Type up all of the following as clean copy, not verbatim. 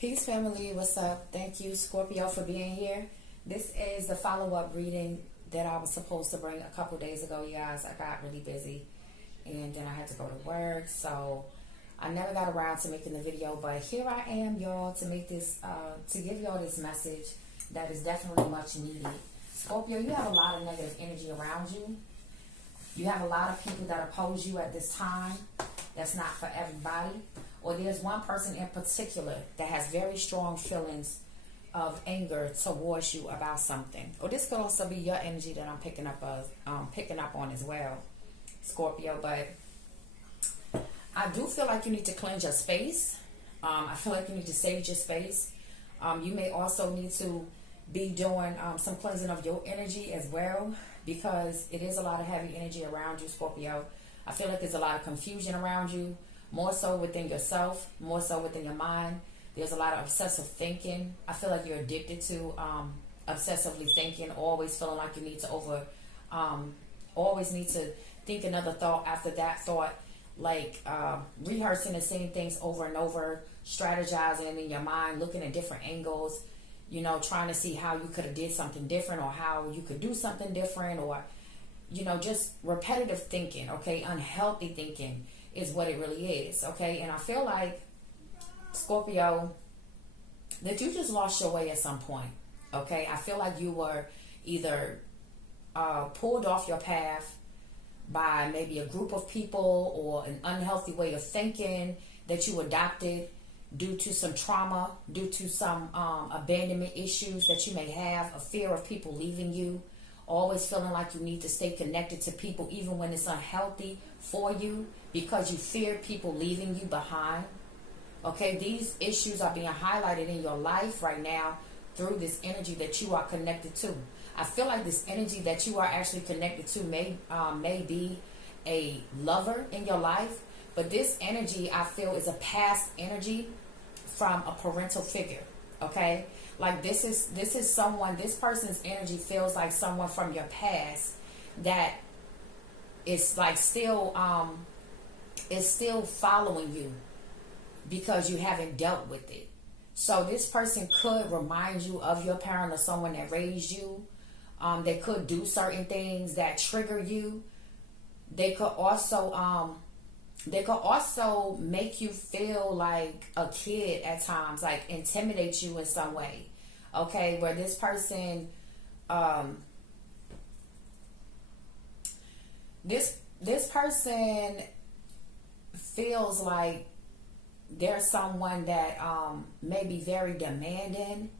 Peace family, what's up? Thank you Scorpio for being here. This is the follow-up reading that I was supposed to bring a couple days ago, you guys. I got really busy and then I had to go to work, so I never got around to making the video, but here I am, y'all, to make this to give y'all this message that is definitely much needed. Scorpio, you have a lot of negative energy around you. You have a lot of people that oppose you at this time. That's not for everybody. Or there's one person in particular that has very strong feelings of anger towards you about something. Or this could also be your energy that I'm picking up on as well, Scorpio. But I do feel like you need to cleanse your space. I feel like you need to save your space. You may also need to be doing some cleansing of your energy as well, because it is a lot of heavy energy around you, Scorpio. I feel like there's a lot of confusion around you, more so within yourself, more so within your mind. There's a lot of obsessive thinking. I feel like you're addicted to obsessively thinking, always feeling like you need to always need to think another thought after that thought, like rehearsing the same things over and over, strategizing in your mind, looking at different angles, you know, trying to see how you could have did something different or how you could do something different, or, you know, just repetitive thinking, okay? Unhealthy thinking is what it really is, okay? And I feel like, Scorpio, that you just lost your way at some point, okay? I feel like you were either pulled off your path by maybe a group of people or an unhealthy way of thinking that you adopted due to some trauma, due to some abandonment issues that you may have, a fear of people leaving you, always feeling like you need to stay connected to people even when it's unhealthy for you because you fear people leaving you behind. Okay, these issues are being highlighted in your life right now through this energy that you are connected to. I feel like this energy that you are actually connected to may be a lover in your life, but this energy I feel is a past energy from a parental figure. Okay, like this is someone, this person's energy feels like someone from your past that is like still following you because you haven't dealt with it. So this person could remind you of your parent or someone that raised you. They could do certain things that trigger you. They could also make you feel like a kid at times, like intimidate you in some way. Okay, where this person, this person feels like there's someone that may be very demanding.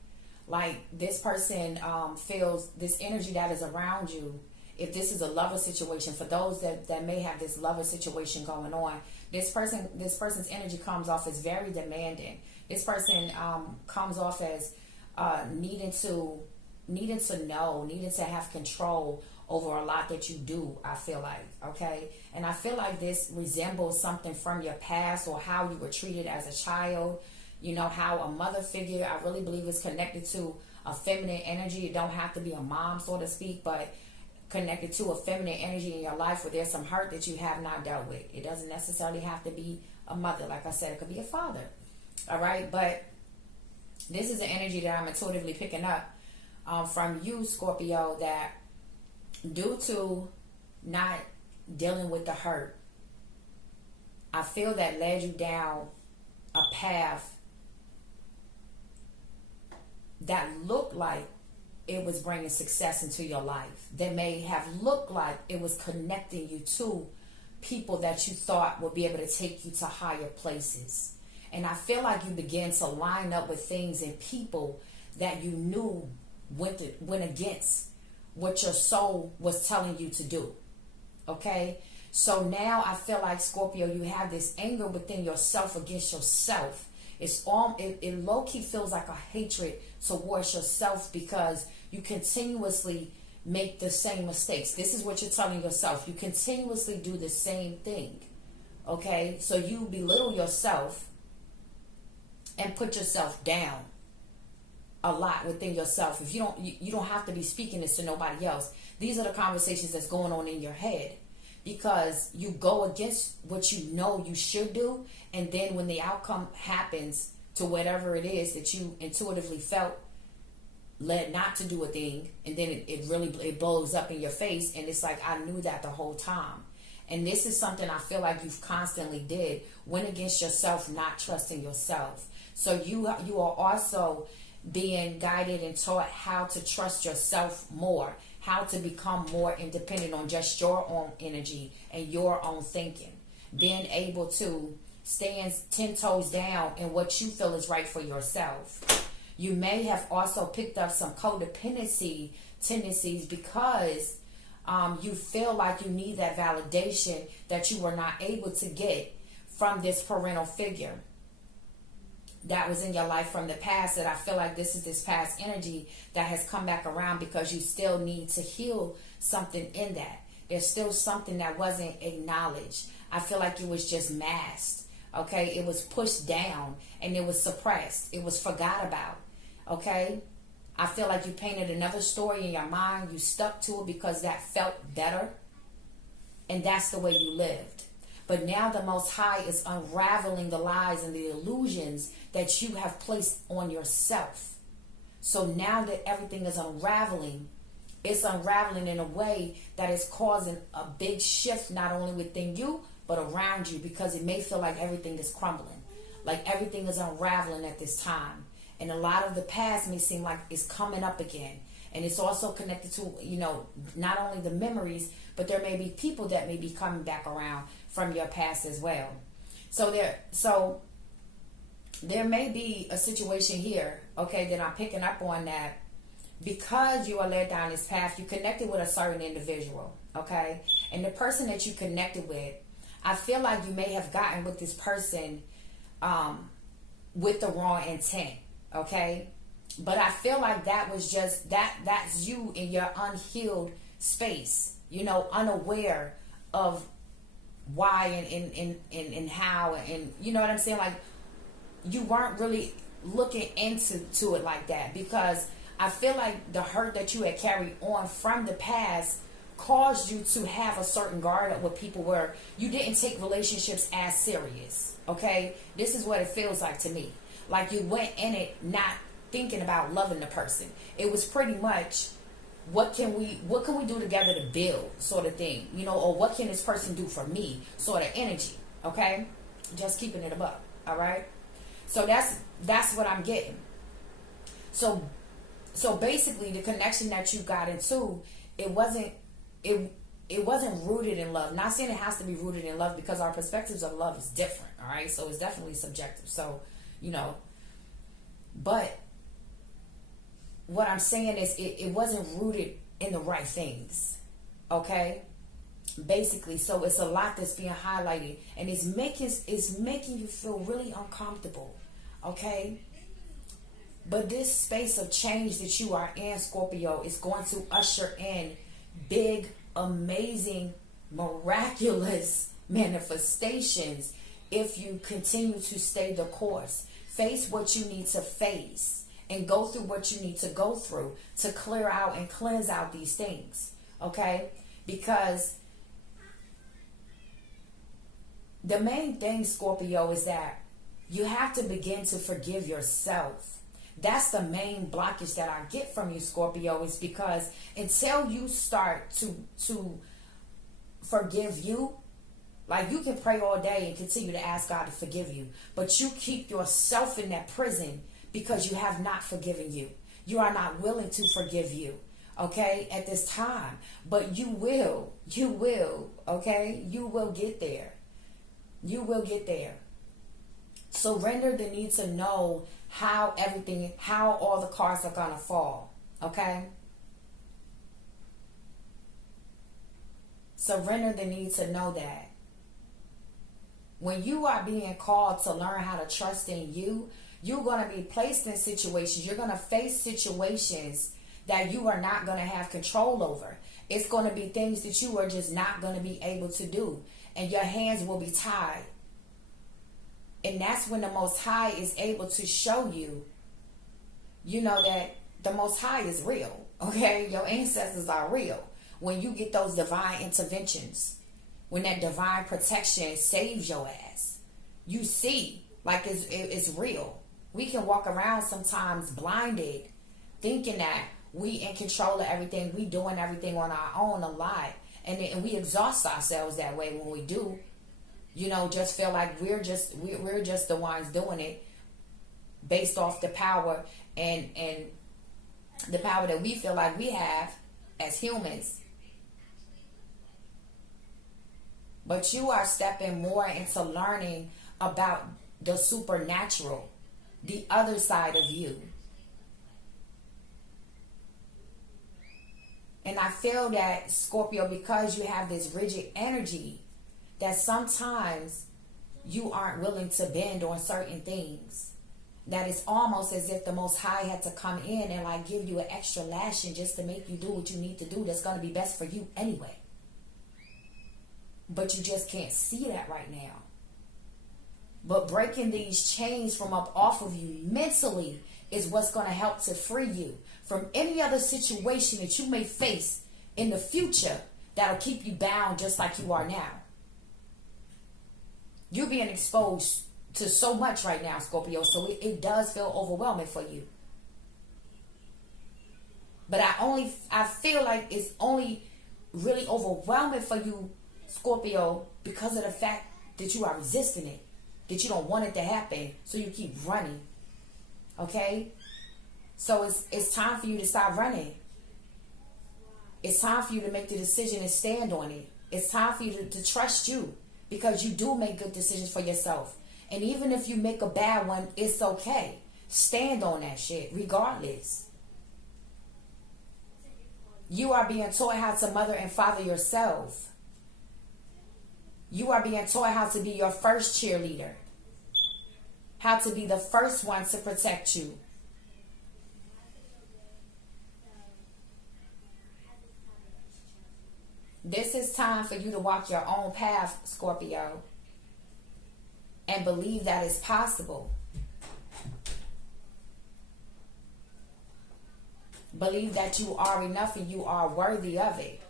Like this person feels this energy that is around you. If this is a lover situation, for those that may have this lover situation going on, this person's energy comes off as very demanding. This person comes off as needing to know, needing to have control over a lot that you do, I feel like, okay? And I feel like this resembles something from your past or how you were treated as a child. You know, how a mother figure, I really believe, is connected to a feminine energy. It don't have to be a mom, so to speak, but connected to a feminine energy in your life where there's some hurt that you have not dealt with. It doesn't necessarily have to be a mother. Like I said, it could be a father. All right? But this is the energy that I'm intuitively picking up from you, Scorpio, that due to not dealing with the hurt, I feel that led you down a path that looked like it was bringing success into your life, that may have looked like it was connecting you to people that you thought would be able to take you to higher places. And I feel like you began to line up with things and people that you knew went against what your soul was telling you to do. Okay? So now I feel like, Scorpio, you have this anger within yourself against yourself. It low-key feels like a hatred towards yourself because you continuously make the same mistakes. This is what you're telling yourself. You continuously do the same thing. Okay? So you belittle yourself and put yourself down a lot within yourself. If you don't have to be speaking this to nobody else. These are the conversations that's going on in your head. Because you go against what you know you should do, and then when the outcome happens to whatever it is that you intuitively felt led not to do a thing, and then it blows up in your face, and it's like, I knew that the whole time. And this is something I feel like you've constantly did, went against yourself, not trusting yourself. So you are also being guided and taught how to trust yourself more, how to become more independent on just your own energy and your own thinking, being able to stand 10 toes down in what you feel is right for yourself. You may have also picked up some codependency tendencies because you feel like you need that validation that you were not able to get from this parental figure that was in your life from the past. That I feel like this is this past energy that has come back around because you still need to heal something in that. There's still something that wasn't acknowledged. I feel like it was just masked. Okay, it was pushed down and it was suppressed. It was forgot about. Okay, I feel like you painted another story in your mind. You stuck to it because that felt better, and that's the way you lived. But now the Most High is unraveling the lies and the illusions that you have placed on yourself. So now that everything is unraveling, it's unraveling in a way that is causing a big shift, not only within you, but around you, because it may feel like everything is crumbling, like everything is unraveling at this time. And a lot of the past may seem like it's coming up again. And it's also connected to, not only the memories, but there may be people that may be coming back around from your past as well. So there may be a situation here, okay, that I'm picking up on, that because you are led down this path, you connected with a certain individual, okay? And the person that you connected with, I feel like you may have gotten with this person with the wrong intent, okay? But I feel like that was just, that's you in your unhealed space, unaware of why and how, and you know what I'm saying? Like, you weren't really looking into it like that, because I feel like the hurt that you had carried on from the past caused you to have a certain guard up with people where you didn't take relationships as serious, okay? This is what it feels like to me. Like you went in it not thinking about loving the person. It was pretty much, what can we do together to build, sort of thing, or what can this person do for me, sort of energy, okay? Just keeping it above, all right? So that's what I'm getting. So basically, the connection that you got into, it wasn't rooted in love. Not saying it has to be rooted in love, because our perspectives of love is different, all right? So it's definitely subjective. So, but what I'm saying is it wasn't rooted in the right things, okay? Basically, so it's a lot that's being highlighted, and it's making you feel really uncomfortable, okay? But this space of change that you are in, Scorpio, is going to usher in big, amazing, miraculous manifestations if you continue to stay the course. Face what you need to face and go through what you need to go through to clear out and cleanse out these things, okay? Because the main thing, Scorpio, is that you have to begin to forgive yourself. That's the main blockage that I get from you, Scorpio, is because until you start to forgive you, like, you can pray all day and continue to ask God to forgive you, but you keep yourself in that prison because you have not forgiven you. You are not willing to forgive you, okay, at this time. But you will, okay? You will get there. You will get there. Surrender the need to know how all the cards are going to fall, okay? Surrender the need to know that. When you are being called to learn how to trust in you, you're going to be placed in situations. You're going to face situations that you are not going to have control over. It's going to be things that you are just not going to be able to do. And your hands will be tied. And that's when the Most High is able to show you, that the Most High is real. Okay? Your ancestors are real. When you get those divine interventions, when that divine protection saves your ass, you see, like, it's real. we can walk around sometimes blinded, thinking that we in control of everything, we doing everything on our own a lot, and we exhaust ourselves that way when we do. You know, just feel like we're just the ones doing it based off the power and the power that we feel like we have as humans. But you are stepping more into learning about the supernatural, the other side of you. And I feel that, Scorpio, because you have this rigid energy, that sometimes you aren't willing to bend on certain things. That it's almost as if the Most High had to come in and like give you an extra lashing just to make you do what you need to do that's going to be best for you anyway. But you just can't see that right now. But breaking these chains from up off of you mentally is what's going to help to free you from any other situation that you may face in the future that'll keep you bound just like you are now. You're being exposed to so much right now, Scorpio, so it does feel overwhelming for you. But I feel like it's only really overwhelming for you, Scorpio, because of the fact that you are resisting it, that you don't want it to happen, so you keep running. Okay? So it's time for you to stop running. It's time for you to make the decision and stand on it. It's time for you to trust you, because you do make good decisions for yourself. And even if you make a bad one, it's okay. Stand on that shit regardless. You are being taught how to mother and father yourself. You are being taught how to be your first cheerleader. How to be the first one to protect you. This is time for you to walk your own path, Scorpio. And believe that it's possible. Believe that you are enough and you are worthy of it.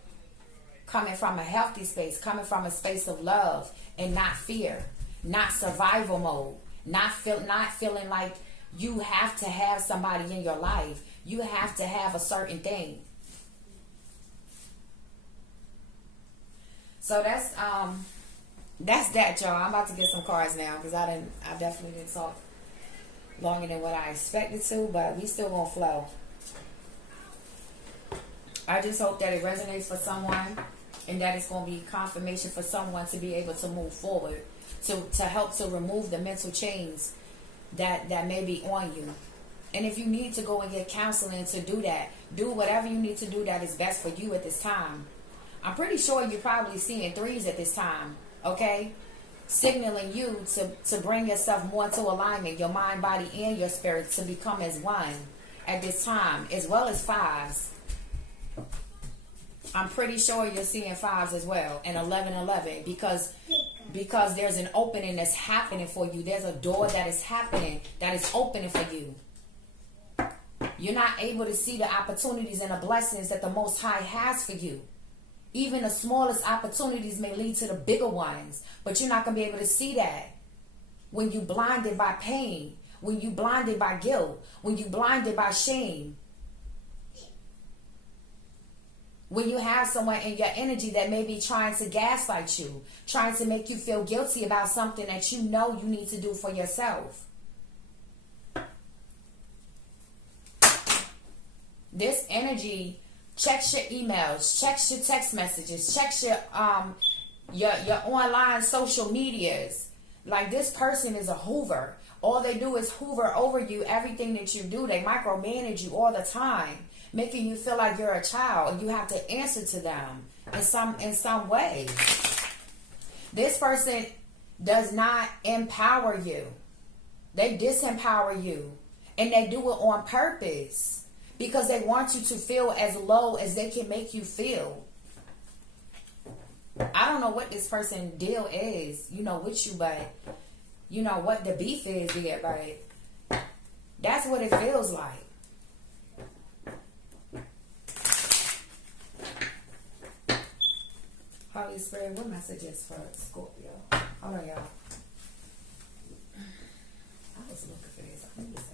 Coming from a healthy space, coming from a space of love and not fear, not survival mode, not feeling like you have to have somebody in your life. You have to have a certain thing. So that's that, y'all. I'm about to get some cards now because I definitely didn't talk longer than what I expected to, but we still gonna flow. I just hope that it resonates for someone and that it's gonna be confirmation for someone to be able to move forward, to help to remove the mental chains that may be on you. And if you need to go and get counseling to do that, do whatever you need to do that is best for you at this time. I'm pretty sure you're probably seeing threes at this time, okay? Signaling you to bring yourself more into alignment, your mind, body, and your spirit, to become as one at this time, as well as fives. I'm pretty sure you're seeing fives as well, and 1111, because there's an opening that's happening for you. There's a door that is happening, that is opening for you. You're not able to see the opportunities and the blessings that the Most High has for you. Even the smallest opportunities may lead to the bigger ones, but you're not going to be able to see that when you're blinded by pain, when you're blinded by guilt, when you're blinded by shame. When you have someone in your energy that may be trying to gaslight you, trying to make you feel guilty about something that you know you need to do for yourself. This energy checks your emails, checks your text messages, checks your online social medias. Like, this person is a hoover. All they do is hoover over you, everything that you do. They micromanage you all the time, making you feel like you're a child and you have to answer to them in some way. This person does not empower you. They disempower you, and they do it on purpose because they want you to feel as low as they can make you feel. I don't know what this person deal is, with you, but what the beef is here, but that's what it feels like. Holy Spirit, what messages for Scorpio? Hold on, y'all. I was looking for this. I think it's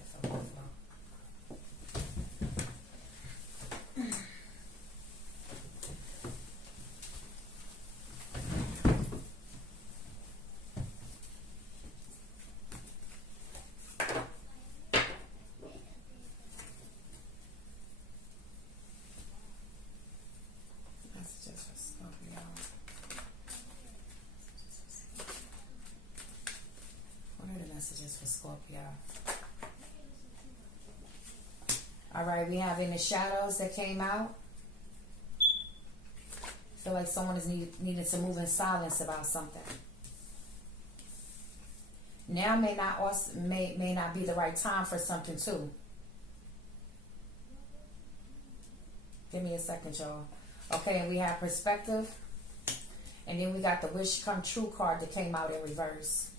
for Scorpio. All right, we have in the shadows that came out. Feel like someone is needed to move in silence about something. Now may not be the right time for something too. Give me a second, y'all. Okay, and we have perspective. And then we got the wish come true card that came out in reverse.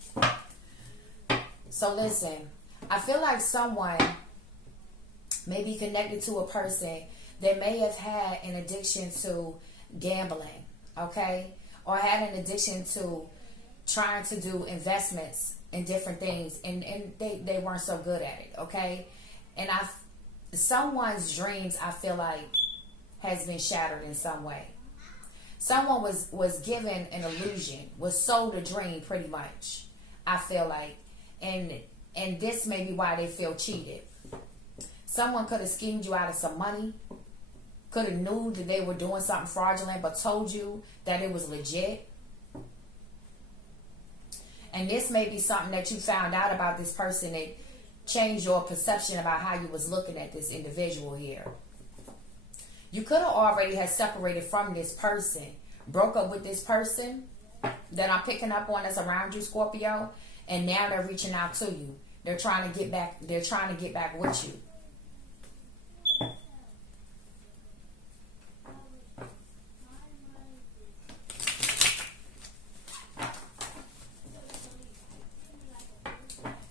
So listen, I feel like someone may be connected to a person that may have had an addiction to gambling, okay? Or had an addiction to trying to do investments in different things, and they weren't so good at it, okay? And someone's dreams, I feel like, has been shattered in some way. Someone was given an illusion, was sold a dream pretty much, I feel like. And this may be why they feel cheated. Someone could have schemed you out of some money, could have knew that they were doing something fraudulent, but told you that it was legit. And this may be something that you found out about this person that changed your perception about how you was looking at this individual here. You could have already had separated from this person, broke up with this person that I'm picking up on that's around you, Scorpio, and now they're reaching out to you. They're trying to get back. They're trying to get back with you.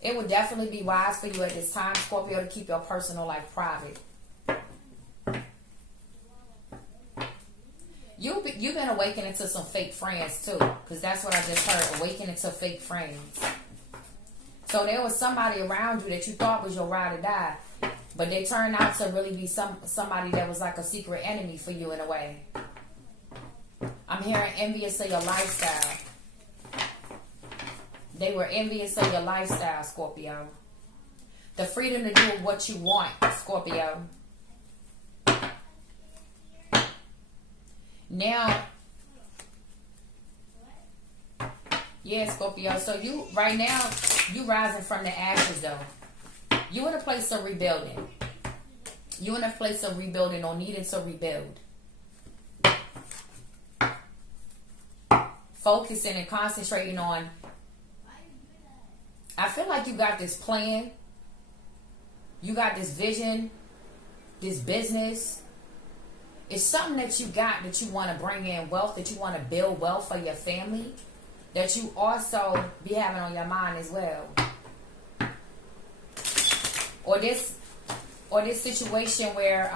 It would definitely be wise for you at this time, Scorpio, to keep your personal life private. You've been awakening to some fake friends too, because that's what I just heard, awakening to fake friends. So there was somebody around you that you thought was your ride or die, but they turned out to really be somebody that was like a secret enemy for you in a way. I'm hearing envious of your lifestyle. They were envious of your lifestyle, Scorpio. The freedom to do what you want, Scorpio. Now, yeah, Scorpio. So you, right now, you rising from the ashes, though. You in a place of rebuilding. You in a place of rebuilding or needing to rebuild. Focusing and concentrating on, I feel like you got this plan. You got this vision, this business. It's something that you got that you want to bring in wealth, that you want to build wealth for your family, that you also be having on your mind as well. Or this situation where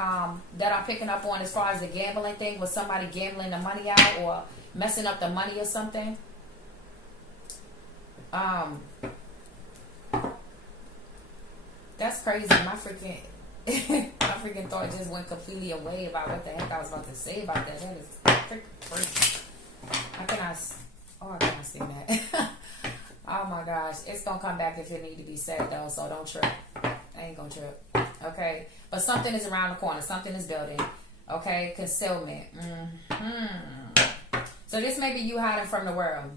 that I'm picking up on as far as the gambling thing, with somebody gambling the money out or messing up the money or something. That's crazy. My freaking thought just went completely away about what the heck I was about to say about that. That is freaking crazy. I cannot say that. Oh my gosh. It's going to come back if it need to be said though, so don't trip. I ain't going to trip. Okay? But something is around the corner. Something is building. Okay? Concealment. So this may be you hiding from the world.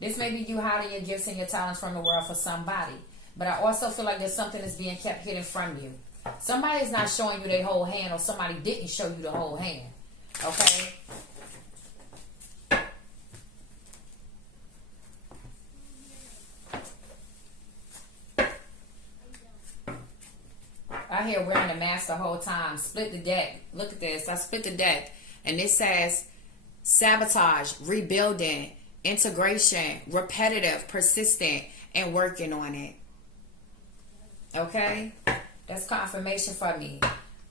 This may be you hiding your gifts and your talents from the world for somebody. But I also feel like there's something that's being kept hidden from you. Somebody is not showing you their whole hand, or somebody didn't show you the whole hand. Okay? I hear wearing a mask the whole time. Split the deck. Look at this. I split the deck. And it says sabotage, rebuilding, integration, repetitive, persistent, and working on it. Okay? That's confirmation for me.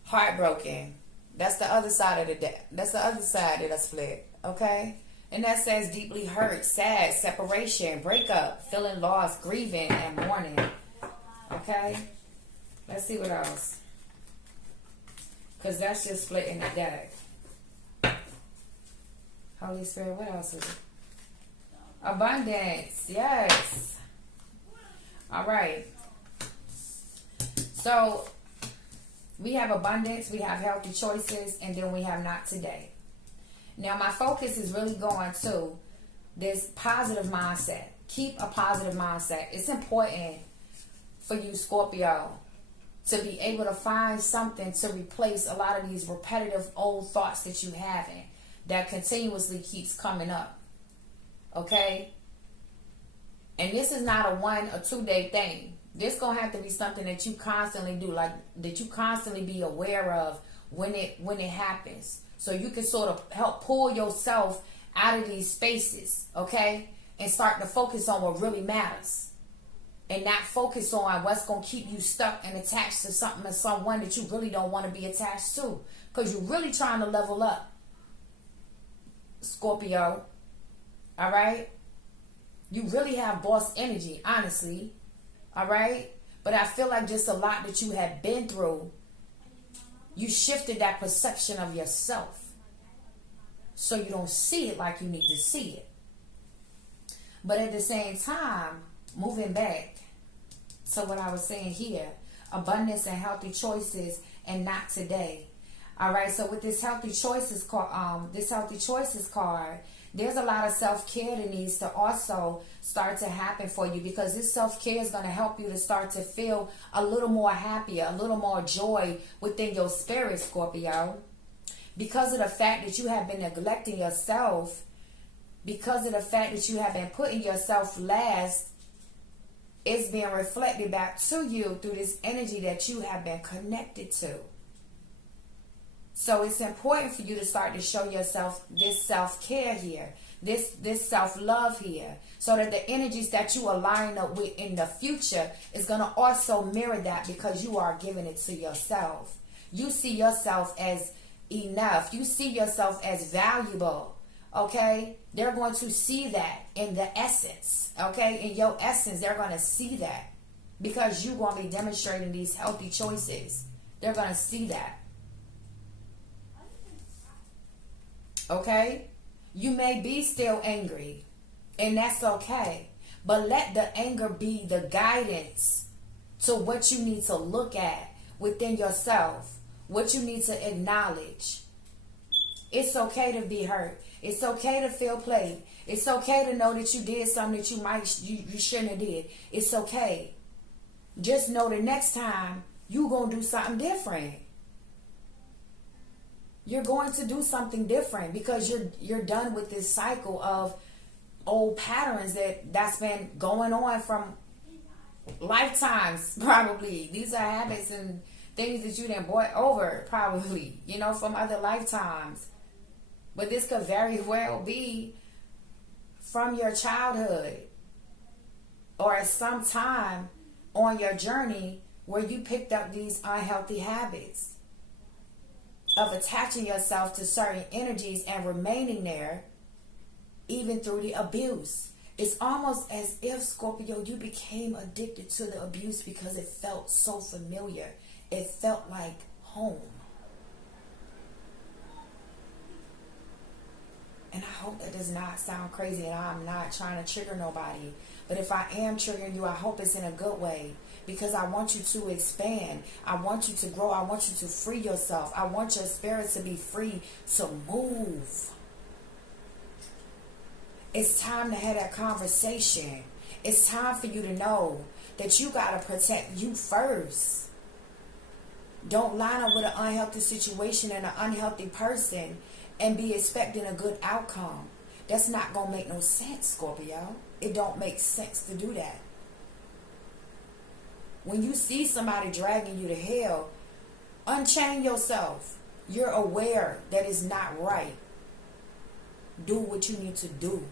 Heartbroken. That's the other side of the deck. That's the other side that I split. Okay? And that says deeply hurt, sad, separation, breakup, feeling lost, grieving, and mourning. Okay? Let's see what else. Because that's just splitting the deck. Holy Spirit, what else is it? Abundance. Yes. All right. So, we have abundance, we have healthy choices, and then we have not today. Now, my focus is really going to this positive mindset. Keep a positive mindset. It's important for you, Scorpio, to be able to find something to replace a lot of these repetitive old thoughts that you having that continuously keeps coming up. Okay? And this is not a 1 or 2 day thing. This gonna have to be something that you constantly do, like that you constantly be aware of when it happens, so you can sort of help pull yourself out of these spaces, okay, and start to focus on what really matters, and not focus on what's gonna keep you stuck and attached to something or someone that you really don't want to be attached to, because you're really trying to level up, Scorpio. All right. You really have boss energy, honestly. All right? But I feel like just a lot that you have been through, you shifted that perception of yourself, so you don't see it like you need to see it. But at the same time, moving back to what I was saying here, abundance and healthy choices, and not today. All right, so with this healthy choices card, there's a lot of self-care that needs to also start to happen for you, because this self-care is going to help you to start to feel a little more happier, a little more joy within your spirit, Scorpio. Because of the fact that you have been neglecting yourself, because of the fact that you have been putting yourself last, it's being reflected back to you through this energy that you have been connected to. So it's important for you to start to show yourself this self-care here, this self-love here, so that the energies that you align up with in the future is going to also mirror that, because you are giving it to yourself. You see yourself as enough. You see yourself as valuable. Okay? They're going to see that in the essence. Okay? In your essence, they're going to see that, because you're going to be demonstrating these healthy choices. They're going to see that. Okay? You may be still angry, and that's okay. But let the anger be the guidance to what you need to look at within yourself, what you need to acknowledge. It's okay to be hurt. It's okay to feel played. It's okay to know that you did something that you shouldn't have did. It's okay. Just know the next time you're going to do something different. You're going to do something different, because you're done with this cycle of old patterns that's been going on from lifetimes, probably. These are habits and things that you done brought over, probably, from other lifetimes. But this could very well be from your childhood, or at some time on your journey where you picked up these unhealthy habits of attaching yourself to certain energies and remaining there even through the abuse. It's almost as if, Scorpio, you became addicted to the abuse because it felt so familiar. It felt like home. And I hope that does not sound crazy, and I'm not trying to trigger nobody. But if I am triggering you, I hope it's in a good way. Because I want you to expand. I want you to grow. I want you to free yourself. I want your spirit to be free to move. It's time to have that conversation. It's time for you to know that you got to protect you first. Don't line up with an unhealthy situation and an unhealthy person and be expecting a good outcome. That's not going to make no sense, Scorpio. It don't make sense to do that. When you see somebody dragging you to hell, unchain yourself. You're aware that it's not right. Do what you need to do.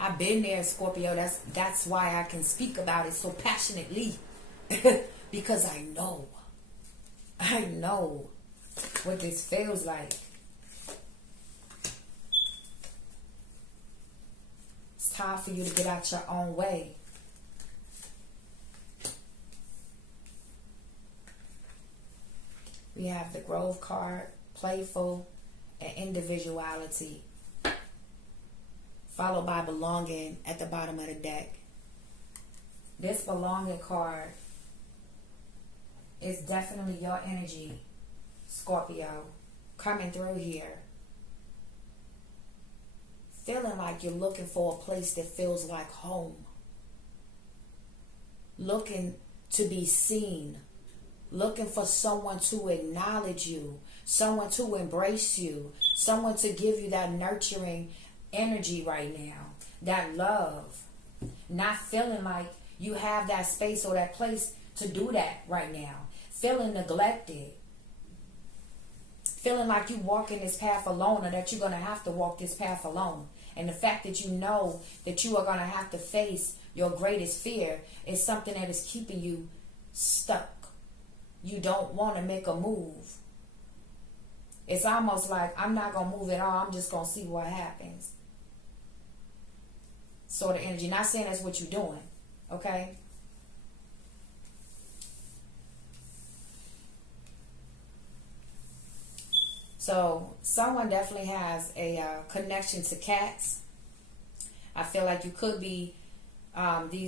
I've been there, Scorpio. That's why I can speak about it so passionately. Because I know what this feels like. It's time for you to get out your own way. We have the Grove card, playful and individuality, followed by belonging at the bottom of the deck. This belonging card It's definitely your energy, Scorpio, coming through here. Feeling like you're looking for a place that feels like home. Looking to be seen. Looking for someone to acknowledge you. Someone to embrace you. Someone to give you that nurturing energy right now. That love. Not feeling like you have that space or that place to do that right now. Feeling neglected. Feeling like you walking this path alone, or that you're going to have to walk this path alone. And the fact that you know that you are going to have to face your greatest fear is something that is keeping you stuck. You don't want to make a move. It's almost like, I'm not going to move at all. I'm just going to see what happens. Sort of energy. Not saying that's what you're doing. Okay? So, someone definitely has a connection to cats. I feel like you could be having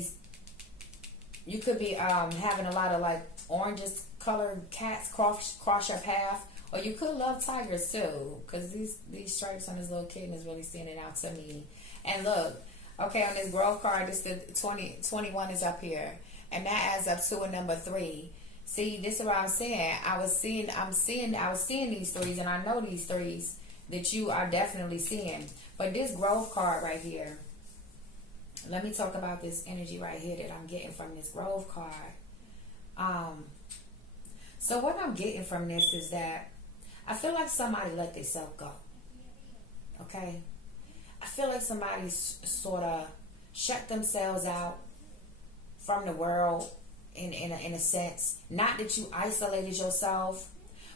a lot of like oranges colored cats cross your path. Or you could love tigers too, because these stripes on this little kitten is really standing out to me. And look, okay, on this growth card, this the 21 is up here, and that adds up to a number 3. See, this is what I'm saying. I was seeing these threes, and I know these threes that you are definitely seeing. But this growth card right here, let me talk about this energy right here that I'm getting from this growth card. So what I'm getting from this is that I feel like somebody let themselves go. Okay? I feel like somebody sort of shut themselves out from the world in a sense. Not that you isolated yourself,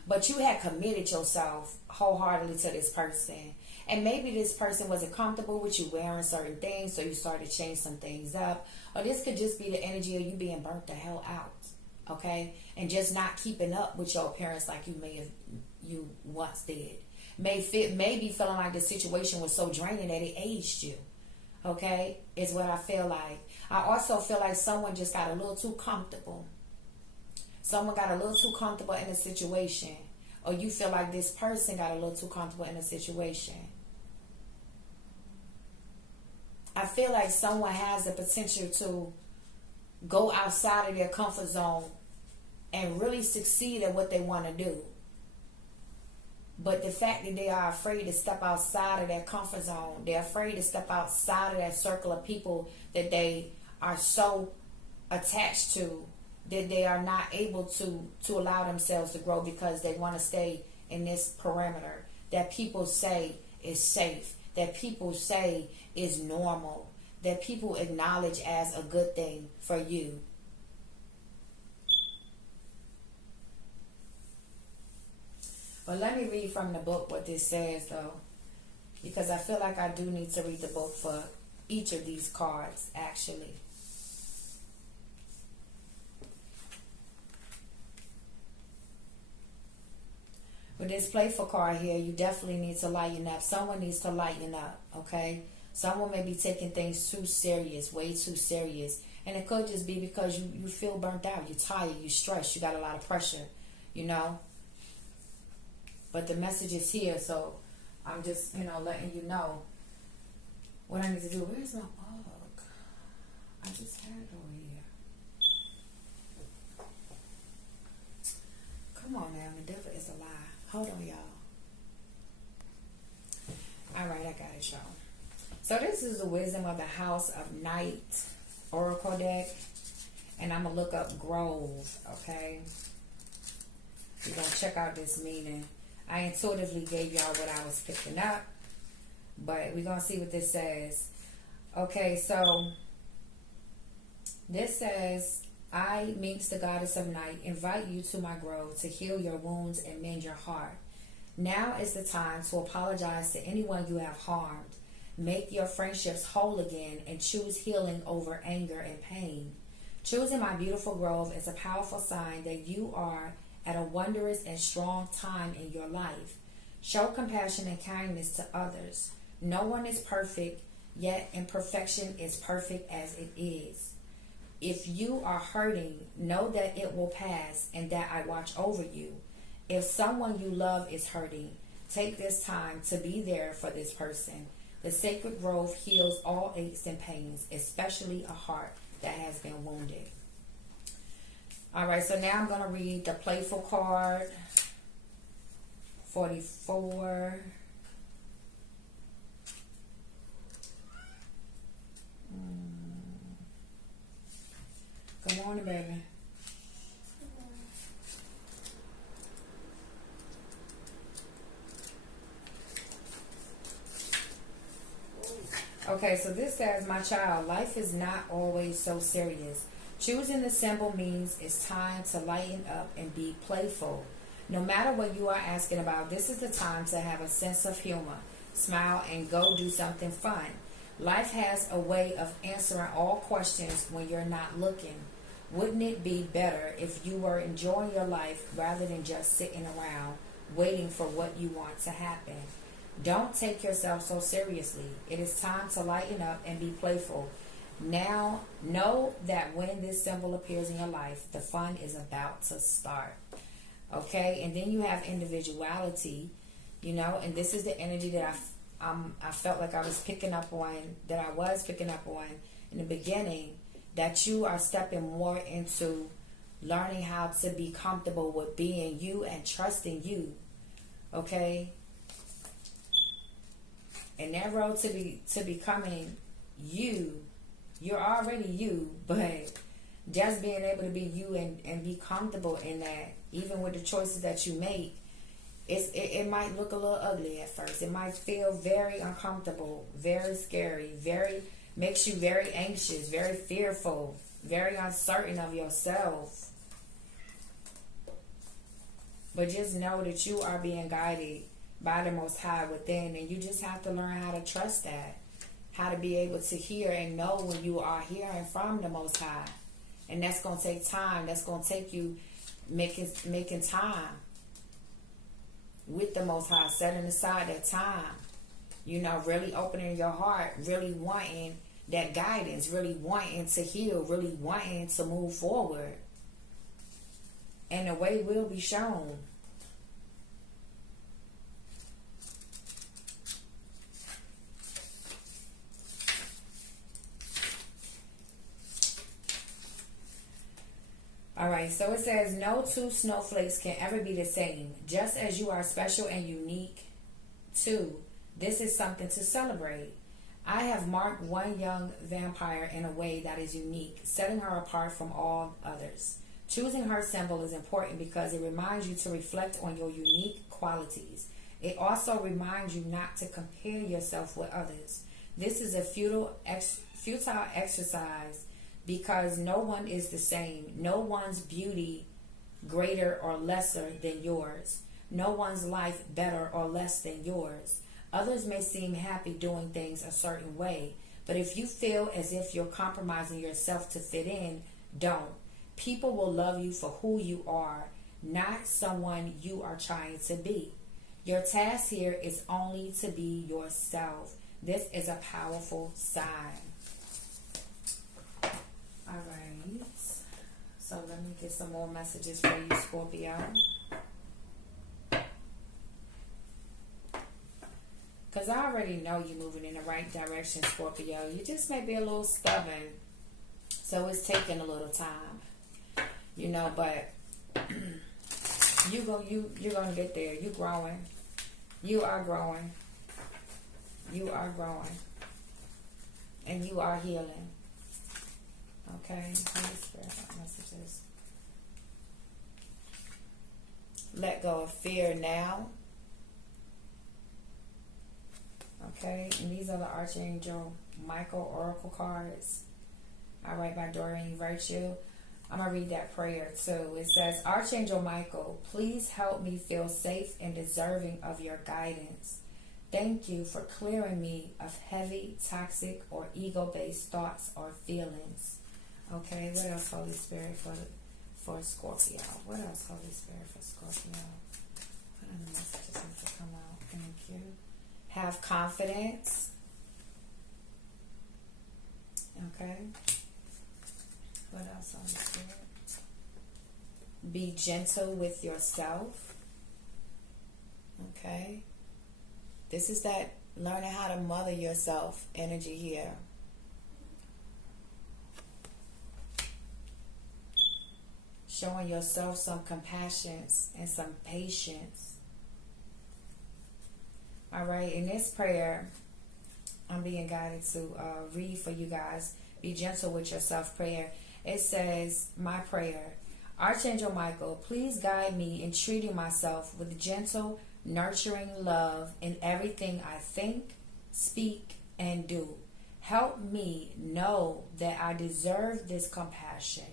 but you had committed yourself wholeheartedly to this person. And maybe this person wasn't comfortable with you wearing certain things, so you started to change some things up. Or this could just be the energy of you being burnt the hell out. Okay? And just not keeping up with your appearance like you once did. Maybe feeling like the situation was so draining that it aged you. Okay? Is what I feel like. I also feel like someone just got a little too comfortable. Someone got a little too comfortable in a situation. Or you feel like this person got a little too comfortable in a situation. I feel like someone has the potential to go outside of their comfort zone and really succeed at what they want to do. But the fact that they are afraid to step outside of their comfort zone, they're afraid to step outside of that circle of people that they are so attached to, that they are not able to allow themselves to grow because they want to stay in this parameter that people say is safe, that people say is normal, that people acknowledge as a good thing for you. But let me read from the book what this says, though, because I feel like I do need to read the book for each of these cards, actually. With this playful card here, you definitely need to lighten up. Someone needs to lighten up, okay? Someone may be taking things too serious, way too serious. And it could just be because you feel burnt out. You're tired, you're stressed, you got a lot of pressure, you know? But the message is here, so I'm just, letting you know what I need to do. Where's my bug? I just had it over here. Come on now, the devil is a lie. Hold on, y'all. Alright, I got it, y'all. So this is the Wisdom of the House of Night Oracle deck. And I'm going to look up Grove, okay? We're going to check out this meaning. I intuitively gave y'all what I was picking up. But we're going to see what this says. Okay, so this says, I, Minx, the goddess of night, invite you to my grove to heal your wounds and mend your heart. Now is the time to apologize to anyone you have harmed. Make your friendships whole again and choose healing over anger and pain. Choosing my beautiful grove is a powerful sign that you are at a wondrous and strong time in your life. Show compassion and kindness to others. No one is perfect, yet imperfection is perfect as it is. If you are hurting, know that it will pass and that I watch over you. If someone you love is hurting, take this time to be there for this person. The sacred grove heals all aches and pains, especially a heart that has been wounded. All right, so now I'm going to read the playful card, 44. Good morning, baby. Okay, so this says, my child, life is not always so serious. Choosing the symbol means it's time to lighten up and be playful. No matter what you are asking about, this is the time to have a sense of humor, smile, and go do something fun. Life has a way of answering all questions when you're not looking. Wouldn't it be better if you were enjoying your life rather than just sitting around waiting for what you want to happen? Don't take yourself so seriously. It is time to lighten up and be playful. Now, know that when this symbol appears in your life, the fun is about to start. Okay? And then you have individuality, you know, and this is the energy that I felt like I was picking up on in the beginning, that you are stepping more into learning how to be comfortable with being you and trusting you. Okay? And that road to becoming you, you're already you, but just being able to be you and be comfortable in that, even with the choices that you make, it might look a little ugly at first. It might feel very uncomfortable, very scary, makes you very anxious, very fearful, very uncertain of yourself. But just know that you are being guided by the Most High within, and you just have to learn how to trust that, how to be able to hear and know when you are hearing from the Most High. And that's going to take time. That's going to take you making time with the Most High, setting aside that time, you know, really opening your heart, really wanting that guidance, really wanting to heal, really wanting to move forward. And the way will be shown. Alright, so it says, no two snowflakes can ever be the same. Just as you are special and unique too, this is something to celebrate. I have marked one young vampire in a way that is unique, setting her apart from all others. Choosing her symbol is important because it reminds you to reflect on your unique qualities. It also reminds you not to compare yourself with others. This is a futile exercise because no one is the same. No one's beauty greater or lesser than yours. No one's life better or less than yours. Others may seem happy doing things a certain way, but if you feel as if you're compromising yourself to fit in, don't. People will love you for who you are, not someone you are trying to be. Your task here is only to be yourself. This is a powerful sign. Alright, so let me get some more messages for you, Scorpio. Because I already know you're moving in the right direction, Scorpio. You just may be a little stubborn, so it's taking a little time. You know, but you're going to get there. You're growing. You are growing. You are growing. And you are healing. Okay, Holy Spirit, messages. Let go of fear now. Okay, and these are the Archangel Michael Oracle cards. Alright, by Doreen Virtue. I'm going to read that prayer too. It says, Archangel Michael, please help me feel safe and deserving of your guidance. Thank you for clearing me of heavy, toxic, or ego-based thoughts or feelings. Okay, what else, Holy Spirit, for Scorpio? What else, Holy Spirit, for Scorpio? What other messages need to come out? Thank you. Have confidence. Okay. What else on the spirit? Be gentle with yourself. Okay. This is that learning how to mother yourself energy here. Showing yourself some compassion and some patience. All right, in this prayer, I'm being guided to read for you guys. Be gentle with yourself prayer. It says, my prayer. Archangel Michael, please guide me in treating myself with gentle, nurturing love in everything I think, speak, and do. Help me know that I deserve this compassion.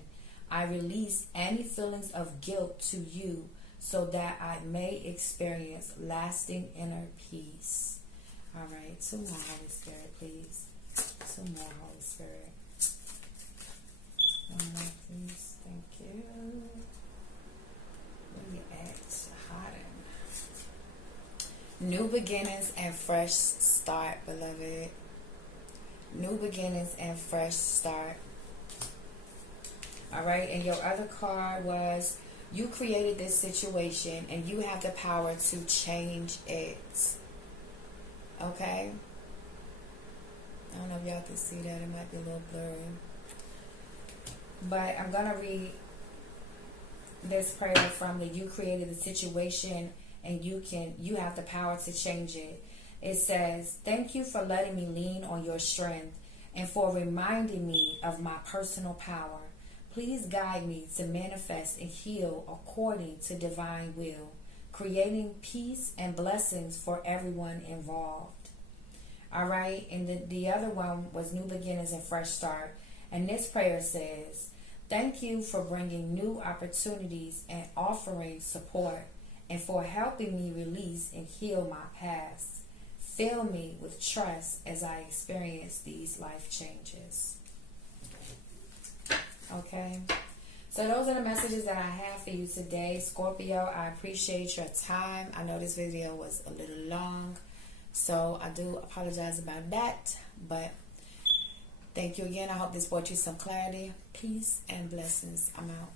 I release any feelings of guilt to you so that I may experience lasting inner peace. All right, 2 more, Holy Spirit, please. 2 more, Holy Spirit. 1 more, please. Thank you. Where you at? Hiding. New beginnings and fresh start, beloved. New beginnings and fresh start. All right, and your other card was, you created this situation and you have the power to change it. Okay? I don't know if y'all can see that. It might be a little blurry. But I'm going to read this prayer from the you created the situation and you have the power to change it. It says, thank you for letting me lean on your strength and for reminding me of my personal power. Please guide me to manifest and heal according to divine will, creating peace and blessings for everyone involved. All right, and the other one was new beginnings and fresh start. And this prayer says, thank you for bringing new opportunities and offering support and for helping me release and heal my past. Fill me with trust as I experience these life changes. Okay, so those are the messages that I have for you today, Scorpio. I appreciate your time. I know this video was a little long, so I do apologize about that, but thank you again. I hope this brought you some clarity, peace, and blessings. I'm out.